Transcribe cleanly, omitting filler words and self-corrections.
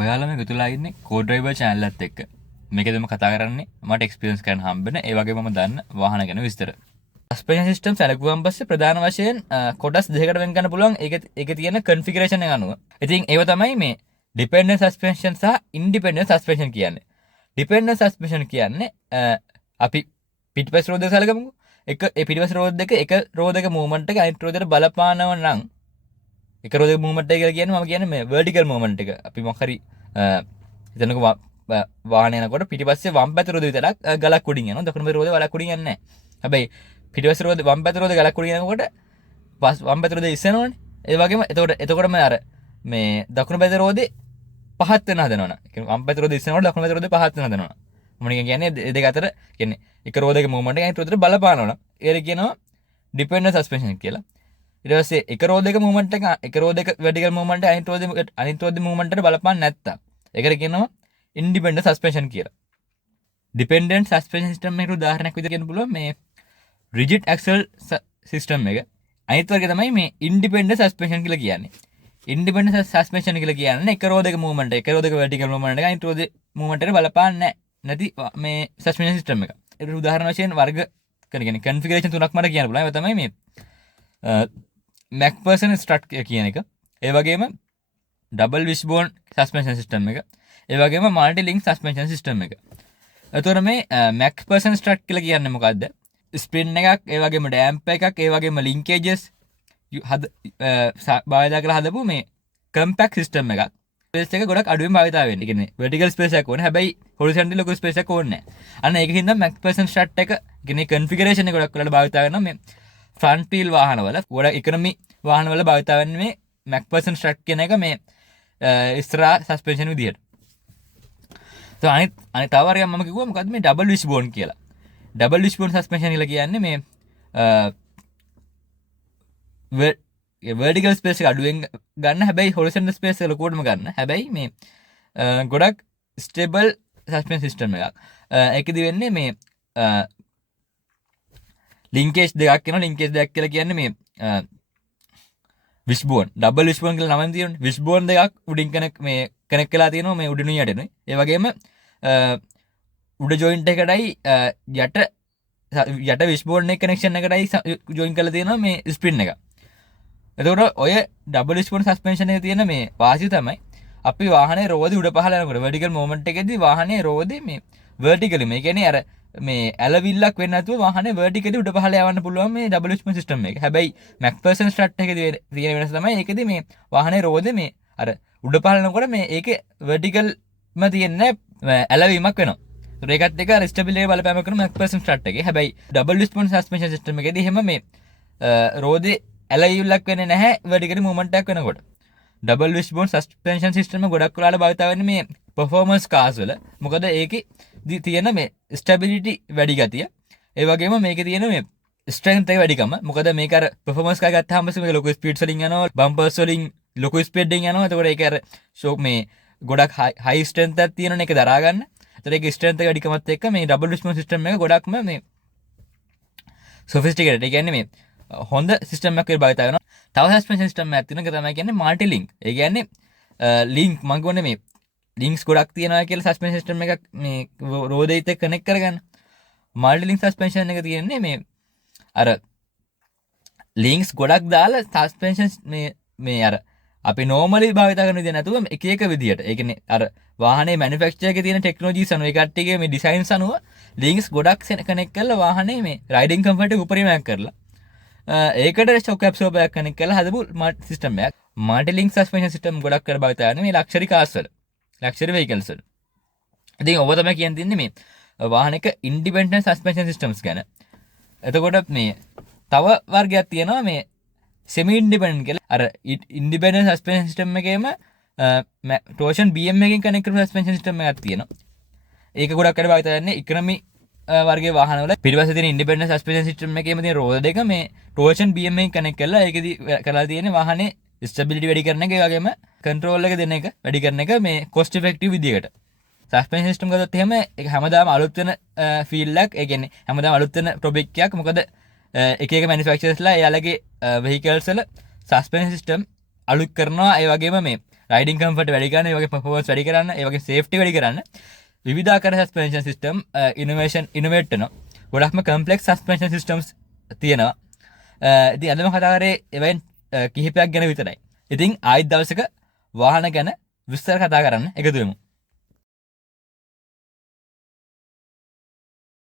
ඔයාලම එකතුලා ඉන්නේ කෝඩ්‍රයිවර් channel එකත් එක්ක. මේකෙදම කතා කරන්නේ මට එක්ස්පීරියන්ස් කරන්න හම්බෙන ඒ වගේ මම දන්න වාහන ගැන විස්තර. සස්පෙන්ෂන් සිස්ටම් සැලකුවාන් පස්සේ ප්‍රධාන වශයෙන් කොටස් දෙකකට වෙන් කරන්න පුළුවන් ඒකේ තියෙන කන්ෆිගරේෂන් එක අනුව. ඉතින් ඒව තමයි මේ ඩිපෙන්ඩන්ට් සස්පෙන්ෂන් සහ ඉන්ඩිපෙන්ඩන්ට් සස්පෙන්ෂන් කියන්නේ. ඩිපෙන්ඩන්ට් සස්පෙන්ෂන් කියන්නේ අපි පිටිපස්ස රෝද සැලකමුකෝ. ඒ පිටිපස්ස රෝද දෙක එක රෝදක මූවමන්ට් එක අනිත් රෝදයට බලපානව නම් එක රෝදක මූවමන්ට් එක කියලා කියන්නේ මම කියන්නේ මේ vertical movement එක. අපි මොකක් හරි හිතන්නකෝ වාහන යනකොට පිටිපස්සේ වම් පැත්ත රෝද විතරක් ගලක් උඩින් යනවා. දකුණු පැත්ත රෝද වලක් උඩින් යන්නේ නැහැ. හැබැයි පිටිපස්සේ රෝද වම් පැත්ත රෝද ගලක් උඩින් යනකොට වම් පැත්ත රෝද ඉස්සෙනවනේ. ඒ වගේම එතකොටම අර මේ දකුණු පැත්ත රෝදේ පහත් වෙන හදනවනේ. ඒ කියන්නේ වම් පැත්ත රෝද ඉස්සෙනකොට දකුණු පැත්ත රෝද පහත් වෙන හදනවනේ. මම කියන්නේ දෙක අතර කියන්නේ එක රෝදක මූවමන්ට් එක අනිත් රෝදයට බලපානවනම් ඒක කියනවා ඩිපෙන්ඩන්ට් සස්පෙන්ෂන් කියලා. ඊට පස්සේ එක රෝදක මූවමන්ට් එක රෝදක vertical movement එක අනිත් රෝදේ මූවමන්ට් එකට බලපාන්නේ නැත්තම් ඒකට කියනවා ඉන්ඩිපෙන්ඩන්ට් සස්පෙන්ෂන් කියලා. ඩිපෙන්ඩන්ට් සස්පෙන්ෂන් සිස්ටම් එකකට උදාහරණයක් විදිහට කියන්න පුළුවන් මේ රිජිඩ් ඇක්සල් සිස්ටම් එක. අනිත් වර්ගය තමයි මේ ඉන්ඩිපෙන්ඩන්ට් සස්පෙන්ෂන් කියලා කියන්නේ. ඉන්ඩිපෙන්ඩන්ට් සස්පෙන්ෂන් කියලා කියන්නේ එක රෝදක මූවමන්ට් එක රෝදක vertical movement එක අනිත් රෝදේ මූවමන්ට් එකට බලපාන්නේ නැති මේ සස්පෙන්ෂන් සිස්ටම් එක. ඒකට උදාහරණ වශයෙන් වර්ග කියන්නේ කන්ෆිගරේෂන් තුනක් මට කියන්න පුළුවන්. ඒක තමයි මේ මැක්ෆර්සන් ස්ට්‍රට් කියන එක. ඒ වගේම ඩබල් විශ්බෝන් සස්පෙන්ෂන් සිස්ටම් එක. ඒ වගේම මල්ටි ලින්ක් සස්පෙන්ෂන් සිස්ටම් එක. එතකොට මේ මැක්ෆර්සන් ස්ට්‍රට් කියලා කියන්නේ මොකද්ද? ස්ප්‍රින් එකක්, ඒ වගේම ඩෑම්ප් එකක්, ඒ වගේම ලින්කේජස් භාවිත කරලා හදපු මේ කම්පැක්ට් සිස්ටම් එකක්. ස්පේස් එක ගොඩක් අඩුවෙන් භාවිත වෙන්නේ. ඒ කියන්නේ vertical space එකක් ඕනේ. හැබැයි horizontal ලොකු space එකක් ඕනේ නැහැ. අන්න ඒක හින්දා මැක්ෆර්සන් ස්ට්‍රට් එක කියන්නේ කන්ෆිගරේෂන් එක ගොඩක් වෙලාවට භාවිත කරනවා මේ ෆ්‍රන්ට් වීල් වාහනවල. ගොඩක් ඉකොනොමි වාහනවල භාවිත වෙන්නේ මේ මැක්ෆර්සන් ස්ට්‍රට් කියන එක මේ ඉස්සරහා සස්පෙන්ෂන් විදියට. අනිත් තව වර්ගයක් මම කිව්වා මොකද්ද මේ ඩබල් විශ්බෝන් කියලා. ඩබල් විශ්බෝන් සස්පෙන්ෂන් කියලා කියන්නේ මේ vertical space එක අඩුවෙන් ගන්න, හැබැයි horizontal space එක ලොකුවටම ගන්න. හැබැයි මේ ගොඩක් stable suspension system එකක්. ඒකෙදි වෙන්නේ මේ linkage දෙකක් වෙනවා. linkage දෙකක් කියලා කියන්නේ මේ විශ්බෝන් ඩබල් විශ්බෝන් කියලා නමක් තියෙනවා. විශ්බෝන් දෙකක් උඩින් කනෙක්ට් වෙලා තියෙනවා මේ උඩින් යටනේ. ඒ වගේම උඩ ජොයින්ට් එකටයි යට විශ්බෝන් එක කනෙක්ෂන් එකටයි ජොයින් කරලා තියෙනවා මේ ස්ප්‍රින් එක. එතකොට ඔය ඩබල් විශ්බෝන් සස්පෙන්ෂන් එකේ තියෙන මේ වාසිය තමයි අපි වාහනේ රෝදේ උඩ පහළ යනකොට vertical movement එකේදී වාහනේ රෝදේ මේ vertically මේ කියන්නේ අර මේ ඇලවිල්ලක් වෙන්නේ නැතුව වාහනේ vertically උඩ පහළ යවන්න පුළුවන් මේ ඩබල් විශ්බෝන් සිස්ටම් එක. හැබැයි මැක්ෆර්සන් ස්ට්‍රට් එකේදී තියෙන වෙනස තමයි ඒකෙදී මේ වාහනේ රෝදේ මේ අර උඩ පහළ යනකොට මේ ඒකේ verticalම තියෙන ඇලවීමක් වෙනවා. ඒකත් එක අර ස්ටැබිලිටි බලපෑම කරන මැක්ෆර්සන් ස්ට්‍රට් එකේ. හැබැයි ඩබල් විශ්බෝන් සස්පෙන්ෂන් සිස්ටම් එකේදී එහෙම මේ රෝදේ ඇලවිල්ලක් වෙන්නේ නැහැ vertical movement එකක් වෙනකොට. ඩබල් විශ්බෝන් සස්පෙන්ෂන් සිස්ටම් එක ගොඩක් වෙලාවට භාවිත වෙන්නේ මේ performance cars වල. මොකද ඒකේ තියෙන මේ ස්ටැබිලිටි වැඩි ගතිය. ඒ වගේම මේකේ තියෙන මේ ස්ට්‍රෙන්ත් එක වැඩිකම. මොකද මේක අර performance car ගත්තාම මේක ලොකු ස්පීඩ්ස් වලින් යනවා, බම්පර්ස් වලින් ලොකු ස්පීඩ් එකෙන් යනවා. එතකොට ඒක අර ෂෝක් මේ ගොඩක් හයි ස්ට්‍රෙන්ත් එකක් තියෙනවනේ ඒක දරා ගන්න. එතකොට ඒක ස්ට්‍රෙන්ත් එක වැඩිකමත් එක්ක මේ ඩබල් විශ්බෝන් සිස්ටම් එක ගොඩක්ම මේ sophisticated. ඒ කියන්නේ මේ හොඳ සිස්ටම් එකක් විදිහට භාවිත කරනවා. තව සස්පෙන්ෂන් සිස්ටම් එකක් තියෙනවා. ඒක තමයි කියන්නේ මල්ටි ලින්ක්. ඒ කියන්නේ ලින්ක් මම කියන්නේ මේ ලින්ක්ස් ගොඩක් තියෙනවා කියලා සස්පෙන්ෂන් සිස්ටම් එකක් මේ රෝදේත් එක්ක කනෙක්ට් කරගන්න. මල්ටි ලින්ක් සස්පෙන්ෂන් එක තියෙන්නේ මේ අර ලින්ක්ස් ගොඩක් දාලා සස්පෙන්ෂන් මේ අර අපි normally භාවිත කරන විදිහ නැතුව එක එක විදියට. ඒ කියන්නේ අර වාහනේ මැනුෆැක්චර් එකේ තියෙන ටෙක්නොලොජිස් අනුව ඒ කට්ටියගේ මේ ඩිසයින්ස් අනුව ලින්ක්ස් ගොඩක් කනෙක්ට් කරලා වාහනේ මේ රයිඩින් කම්ෆර්ට් එක උපරිමයක් කරලා ඒකට ෂොක් ඇබ්සෝබර් එකක් කනෙක්ට් කරලා හදපු සිස්ටම් එකක්. මල්ටි ලින්ක් සස්පෙන්ෂන් සිස්ටම් ගොඩක් කරලා භාවිත කරන්නේ මේ ලක්ෂරි කාර්ස් වල, ලක්ෂරි වෙහිකල්ස් වල. ඉතින් ඔබ තමයි කියන්නේ මේ වාහනයක ඉන්ඩිපෙන්ඩන්ට් සස්පෙන්ෂන් සිස්ටම්ස් ගැන. එතකොට මේ තව වර්ගයක් තියෙනවා මේ semi independent කියලා. අර independent suspension system එකේම torsion BM එකකින් connect කරපු suspension system එකක් තියෙනවා. ඒක ගොඩක් අය භාවිත කරන්නේ economy වර්ගයේ වාහනවල. පිටිපස්සේ තියෙන independent suspension system එකේම තියෙන රෝද දෙක මේ torsion BM එකකින් connect කරලා ඒකෙදි කරලා තියෙන්නේ වාහනේ stability වැඩි කරන එක, ඒ වගේම control එක දෙන එක වැඩි කරන එක මේ cost effective විදියකට. suspension system ගත්තොත් එහෙම ඒක හැමදාම අලුත් වෙන feel එකක්. ඒ කියන්නේ හැමදාම අලුත් වෙන topic එකක්. මොකද එක එක manufacturers ලා එයාලගේ vehicles වල suspension system අලුත් කරනවා. ඒ වගේම මේ රයිඩින් කම්ෆර්ට් වැඩි කරන්න, ඒ වගේ පර්ෆෝමන්ස් වැඩි කරන්න, ඒ වගේ සේෆ්ටි වැඩි කරන්න විවිධාකාර සස්පෙන්ෂන් සිස්ටම් ඉනෝවේට් වෙනවා. ගොඩක්ම කම්ප්ලෙක්ස් සස්පෙන්ෂන් සිස්ටම්ස් තියෙනවා. ඉතින් අදම කතා කරේ එවෙන් කිහිපයක් ගැන විතරයි. ඉතින් ආයිත් දවසක වාහන ගැන විස්තර කතා කරන්න එකතු වෙමු.